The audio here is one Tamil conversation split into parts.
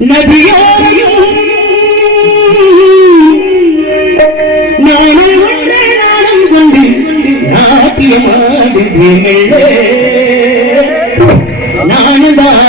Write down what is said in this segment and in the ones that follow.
நபியோயும் நானும் ஒன்றே நானும் கொண்டு நாட்டியமாடுகிறே நானும் தான்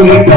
Thank you.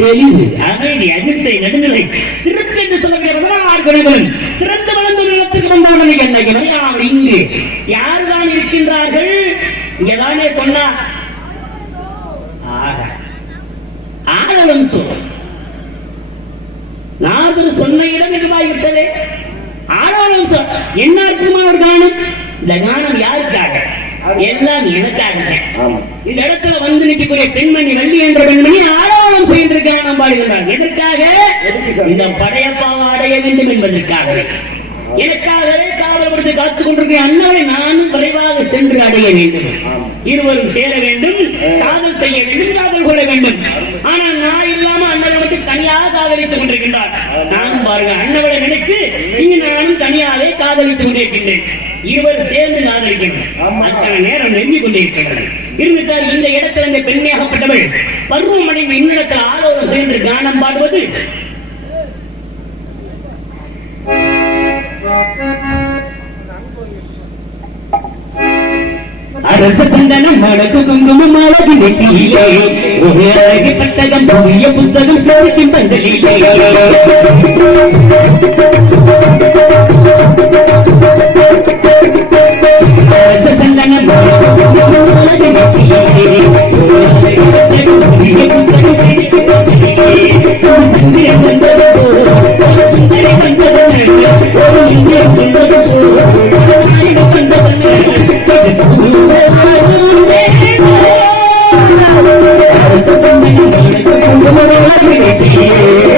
புத்தி அமைதி அகிம்சை நடுநிலை. திருப்தி என்று சொல்லக்கூடிய பதினாறு சிறந்து வளர்ந்த நிலத்திற்கு என்ன இங்கு? யார்தான் இருக்கின்றார்கள்? இங்கதானே சொன்னா. ஆக சொல். நாதர் சொன்ன இடம் இதுவாகிவிட்டதே ஆனாலும் என்ன அற்புதமான ஒரு கானம் இந்த கானம் யாருக்காக? எல்லாம் எனக்காக. இந்த இடத்துல வந்து நிற்கக்கூடிய பெண்மணி வள்ளி என்ற பெண்மணி ஆரோலம் செய்கின்ற கானம் பாடுகிறார் எதற்காக? இந்த படையப்பாவை அடைய வேண்டும் என்பதற்காகவே. எனக்காகவே காவல் கொடுத்து காத்துக் கொண்டிருக்கிற அண்ணாவை நானும் விரைவாக சென்று அடைய வேண்டும். இருவரும் சேர வேண்டும் காதல் செய்ய வேண்டும் காதல் கொள்ள வேண்டும். ஆனால் நான் இல்லாம அண்ணனை மட்டும் தனியாக காதலித்துக் கொண்டிருக்கின்றார். நானும் பாருங்க அண்ணவளை நினைத்து இங்கு நானும் தனியாவே காதலித்துக் கொண்டிருக்கின்றேன். இருவர் சேர்ந்து காதலிக்கணும் அத்தனை நேரம் நெருங்கிக் கொண்டிருக்கின்றன இருந்துட்டால் இந்த இடத்துல இந்த பெண்மையாகப்பட்டவள் பருவமடைந்த இன்னிடத்தில் ஆலோசனை சென்று கானம் பாடுவது? அரச சந்தனம் மடக்கு குங்குமம் அழகு நெற்றியிலே. ஒரு அழகு பட்டகம் புதிய புத்தகம் சேர்க்கும் பந்தலிலே அரச சந்தனம் வந்தது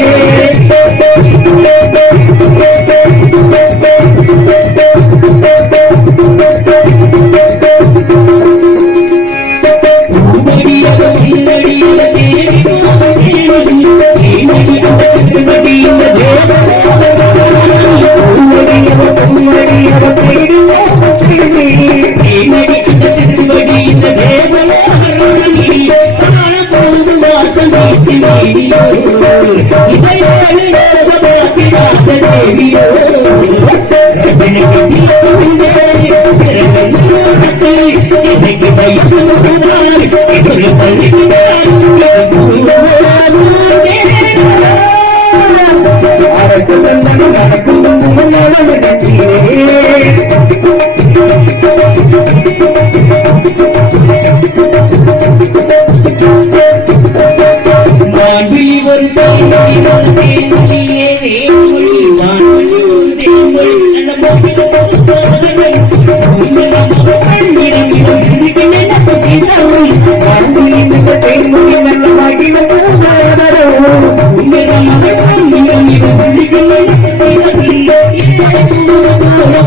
அரசு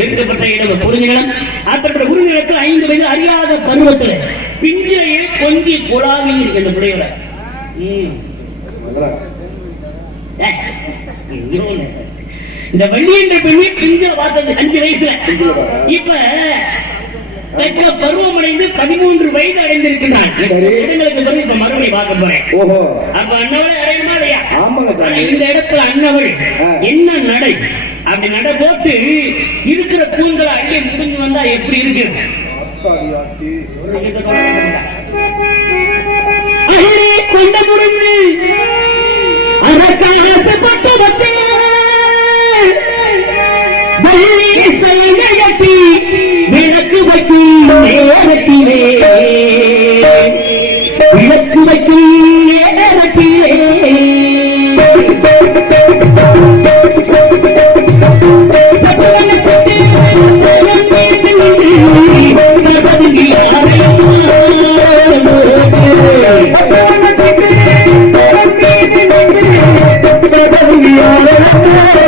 எடுக்கப்பட்ட இடம் புரிஞ்சுகளும் அப்பட்ட உருவத்தில் ஐந்து வயது அறியாத பருவத்தில் பிஞ்சையே கொஞ்சி குழாவி இருக்கின்ற இன்னொன்னு. இந்த வள்ளி என்ற பெண்ணை பிஞ்ச பார்த்தது அஞ்சு வயசுல. இப்ப தக்க பருவமடைந்து பதிமூன்று வயது அடைந்திருக்கின்றான். இடங்களுக்கு பிறகு இப்ப மறுபடியும் பார்க்க போறேன். அப்ப அண்ணவளை அடையுமா இல்லையா? இந்த இடத்துல அண்ணவள். என்ன நடை? அப்படி நட போட்டு இருக்கிற கூந்தலை அள்ளி முடிஞ்சு வந்தா எப்படி இருக்கு கொண்ட முடிஞ்சு அதற்காக ஆசைப்பட்டு Yeah.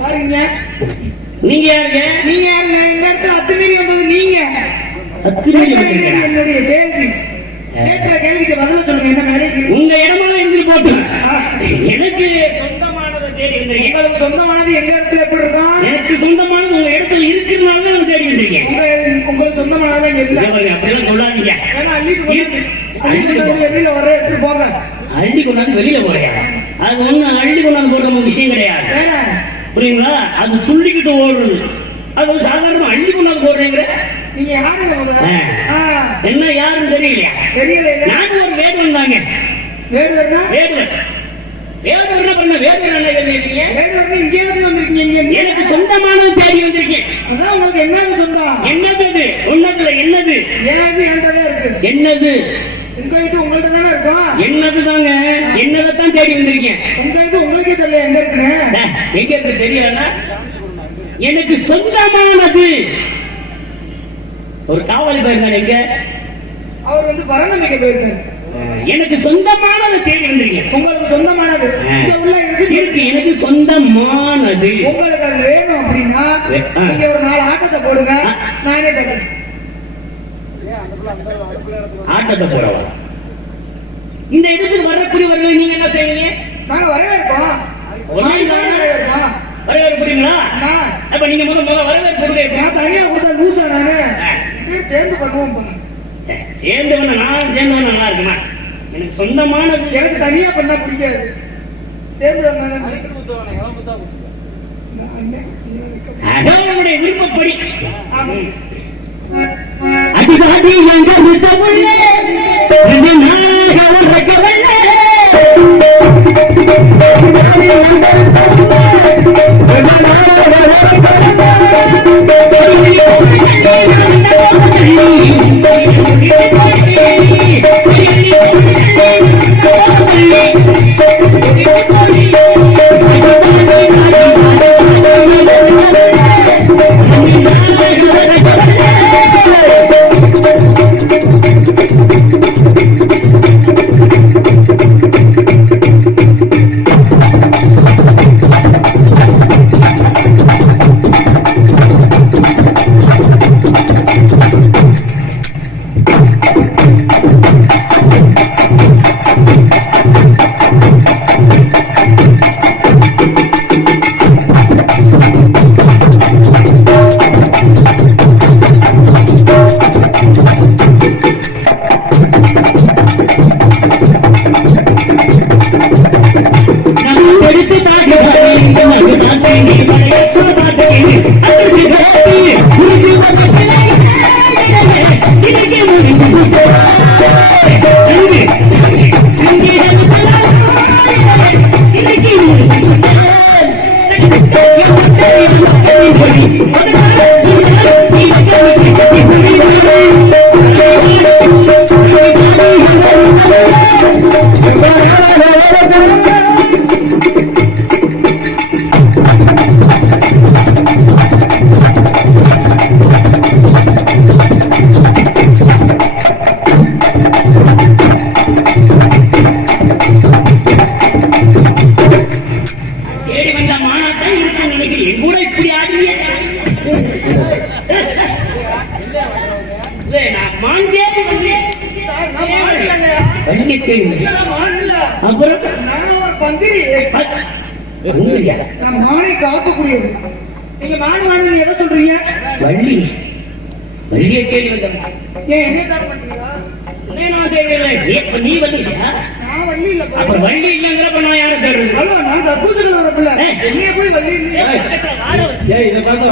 யாருங்க? நீங்க யாருங்க? நீங்க யாருங்க? எங்க இடத்துல அத்துமீறி வந்தது நீங்க. என்னுடைய கேள்வி. கேட்கிற கேள்விக்கு பதில சொல்லுங்க என்ன வேலைக்கு உங்க இடமா இருந்து போட்டு. எனக்கு சொந்தமானதை தேடி உங்களுக்கு சொந்தமானது எங்க இடத்துல எப்படி இருக்கும்? எனக்கு சொந்தமானது உங்க இடத்துல இருக்கிறதுனால தான் நான் தேடி வந்திருக்கேன். உங்க உங்களுக்கு சொந்தமானதா இங்க இல்ல அப்படியெல்லாம் சொல்லாதீங்க. அள்ளிட்டு. அள்ளிட்டு வந்து வெளியில வர எடுத்துட்டு போங்க. அள்ளி கொண்டாந்து வெளியில போறியா அது ஒண்ணு அள்ளி கொண்டாந்து போடுற ஒரு விஷயம் கிடையாது. புரியுங்களா? அது துள்ளிக்கிட்டு ஓடுறது. அது ஒரு சாதாரண அள்ளி கொண்டாந்து போடுறேங்கிற. நீங்க யாருங்க என்ன யாருன்னு தெரியலையா? தெரியல இல்ல. நான் ஒரு வேடுவன் தாங்க. வேடுவர்னா? வேடுவன் வேடுவன் என்ன? பண்ண வேடுவன் என்ன கேட்டீங்க வேடுவர்னா இங்கே இருந்து வந்திருக்கீங்க எனக்கு சொந்தமானது தேடி வந்திருக்கேன். அதான் உங்களுக்கு என்னன்னு சொந்தம்? என்னது? இது ஒன்னதுல என்னது ஏன் இது என்கிட்ட தான் இருக்கு? என்னது? உங்க இது உங்கள்ட்ட தானே இருக்கும் என்னது தாங்க? என்னதான் தேடி வந்திருக்கேன். உங்க இது உங்களுக்கே தெரியல எங்க இருக்குன்னு? எங்க இருக்கு தெரியலன்னா எனக்கு சொந்தமானது. ஒரு காவலி போயிருந்தானே எங்க? அவர் வந்து பரநம்பிக்கை போயிருக்காரு. எனக்கு சொந்தமானதை தேடி வந்திருக்கேன் உங்களுக்கு சொந்தமானது. இருக்கு எனக்கு சொந்தமானது. உங்களுக்கு அது வேணும் அப்படின்னா. நீங்க ஒரு நாலு ஆட்டத்தை போடுங்க. நானே தரேன். ஆட்டத்தை போடவா? இந்த இடத்துக்கு வரக்கூடியவர்களை நீங்க என்ன செய்வீங்க? நாங்க வரவேற்போம். நான் அப்ப நீங்க முத முத வரவேற்பு நான் தனியா கொடுத்தா லூசா நானு? சேர்ந்து பண்ணுவோம்ப்பா சே, சேர்ந்தவன நான் சேர்ந்தவன் நல்லா இருக்குமா? எனக்கு சொந்தமானது. எனக்கு தனியா பண்ணா பிடிக்காது. சேர்ந்து வந்தானே நான் என்ன? நீ வந்து அகவனுடைய விருப்பப்படி. ஆமா. அடிவாடி எங்க விட்டவுள்ளே ரெண்டு நாளாக உரைக்கவில்லை. நம்ம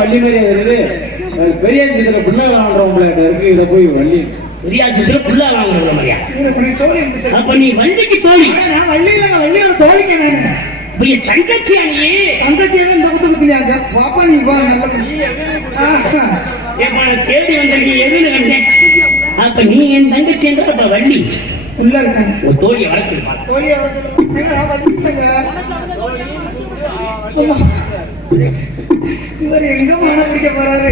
வள்ளி மாதிரியா வருது பெரிய இதுல பிள்ளை வாழ்றவங்கள இருக்கு. இதை போய் வள்ளி? உங்களுக்கு நான் சோழி அனுப்பிச்சேன். அப்ப நீ வள்ளிக்கு தோழி. நான் வள்ளி இல்லைங்க வள்ளியோட தோழிங்க நானு. இப்ப என் தங்கச்சியா நீ? தங்கச்சி எல்லாம் இந்த குத்துக்கு பாப்பா நீ வா. ஏப்பா, நான் தேடி வந்திருக்கேன் எதுன்னு கண்டேன். அப்ப நீ என் தங்கச்சி என்ற அப்ப வள்ளி. உள்ள இருக்காங்க தோழியை வளர்த்துருப்பா தோழியை இவர் எங்க மன பிடிக்க போறாரு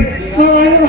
வாங்க,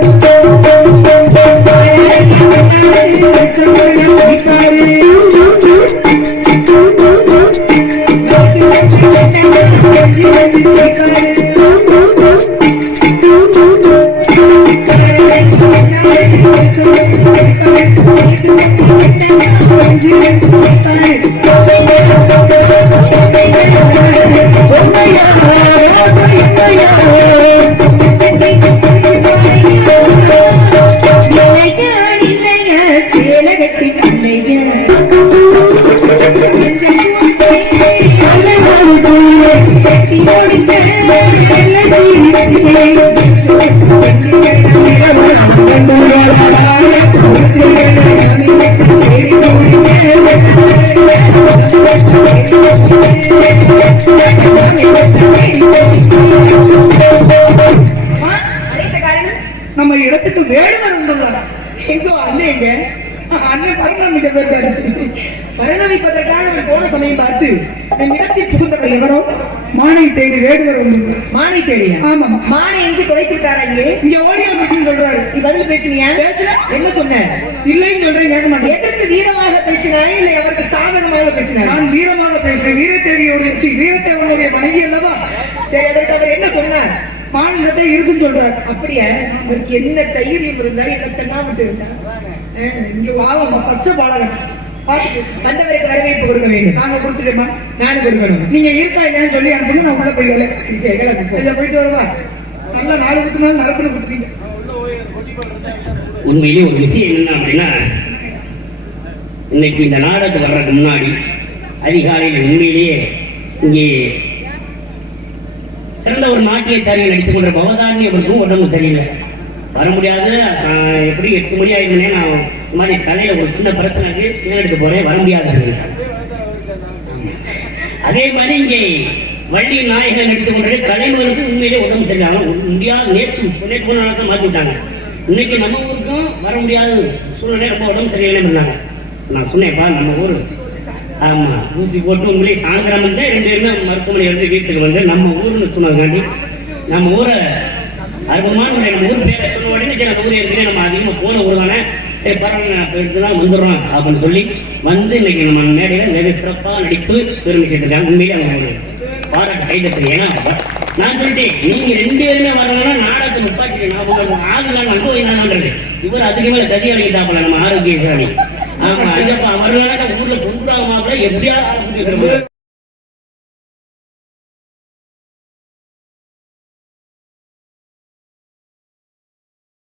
நம்ம இடத்துக்கு வேடுவர் வந்துள்ளார் எங்கோ அண்ணன் எங்க அண்ணன் பரிணாமிக்க போயிருக்காரு பரிணமிப்பதற்காக நம்ம போன சமயம் பார்த்து நம் இடத்தில் புகுந்தவர் எவரோ? மானை தேடி வேடுவர் வந்துள்ளார் மானை தேடியா? ஆமா மானை எங்க தொலைத்து விட்டாரா இங்கே இங்க ஓடி அப்படின்னு சொல்றாரு. நீ பதில் பேசுனியா? என்ன சொன்ன? இல்லைன்னு சொல்றேன் கேட்க மாட்டேன். எதற்கு வீரமாக பேசினாய்? இல்லை அவருக்கு சாதனமாக பேசினாய்? நான் வீரமாக பேசுறேன் வீரத்தேவியோடைய வீரத்தேவனுடைய மனைவி அல்லவா? சரி அதற்கு அவர் என்ன சொன்னார்? மாநிலத்தை இருக்குன்னு சொல்றாரு. அப்படியா? அவருக்கு என்ன தைரியம் இருந்தா என்னத்தெல்லாம் விட்டு இருந்தா இங்க வாங்க பச்சை பேசு வந்தவருக்கு வரவேற்பு கொடுக்க வேண்டும் நாங்க கொடுத்துட்டேமா நானும் கொடுக்கணும் நீங்க இருக்கா இல்லையான்னு சொல்லி அனுப்புங்க நான் உள்ள போய் இதை போயிட்டு வரவா நல்லா நாலு குத்து நாள் நரப்புன்னு குத்துறீங்க உண்மையிலே ஒரு விஷயம் என்ன அப்படின்னா இன்னைக்கு இந்த நாடகத்துக்கு வர்றதுக்கு முன்னாடி அதிகாலையில் உண்மையிலேயே இங்கே சிறந்த ஒரு நாட்டியத்தாரியை நடித்துக் கொண்ட பவதாரணி அவருக்கும் உடம்பு சரியில்லை வர முடியாது ஆஹ், எப்படி எட்டு மணி ஆயிடுமே நான் இந்த மாதிரி தலையில ஒரு சின்ன பிரச்சனை இருக்கு ஸ்கேன் எடுக்க போறேன் வர முடியாது அதே மாதிரி இங்கே வள்ளி நாயகன் நடித்துக் கொண்டது கலைஞருக்கு உண்மையிலே உடம்பு சரியில்லை முடியாது நேற்று நேற்று போன நாள் மாற்றி விட்டாங்க. இன்னைக்கு நம்ம ஊருக்கும் வர முடியாத சூழ்நிலை ரொம்ப உடம்பு சரியில்லை பண்ணாங்க நான் சொன்னேன்ப்பா நம்ம ஊர். ஆமா ஊசி போட்டு உங்களே சாயந்தரம் வந்து ரெண்டு பேருமே மருத்துவமனை வந்து வீட்டுக்கு வந்து நம்ம ஊர்னு சொன்னதுக்காண்டி நம்ம ஊரை அற்புதமான நம்ம ஊர் பேரை சொன்ன உடனே சரி நம்ம ஊர் ஏற்கனவே நம்ம அதிகமாக போன ஊர் சரி பரவாயில்ல அப்போ வந்துடுறோம் அப்படின்னு சொல்லி வந்து இன்னைக்கு நம்ம மேடையில் மிக சிறப்பாக நடித்து பெருமை சேர்த்துருக்காங்க. உண்மையிலே அவங்க பாராட்டு கைதட்டு ஏன்னா நான் சொல்லிட்டேன் நீங்க ரெண்டு பேருமே வரணும்னா நாடகத்தை முப்பாட்டி நான் உங்களுக்கு ஆகலாம் அங்கே என்னன்றது இவர் அதிகமாக கதி அடைக்கிட்டாப்பல நம்ம ஆரோக்கியசாமி ஆமா ஐயப்பா அவர் ஊர்ல கொண்டு எப்படியா ஆரம்பிச்சு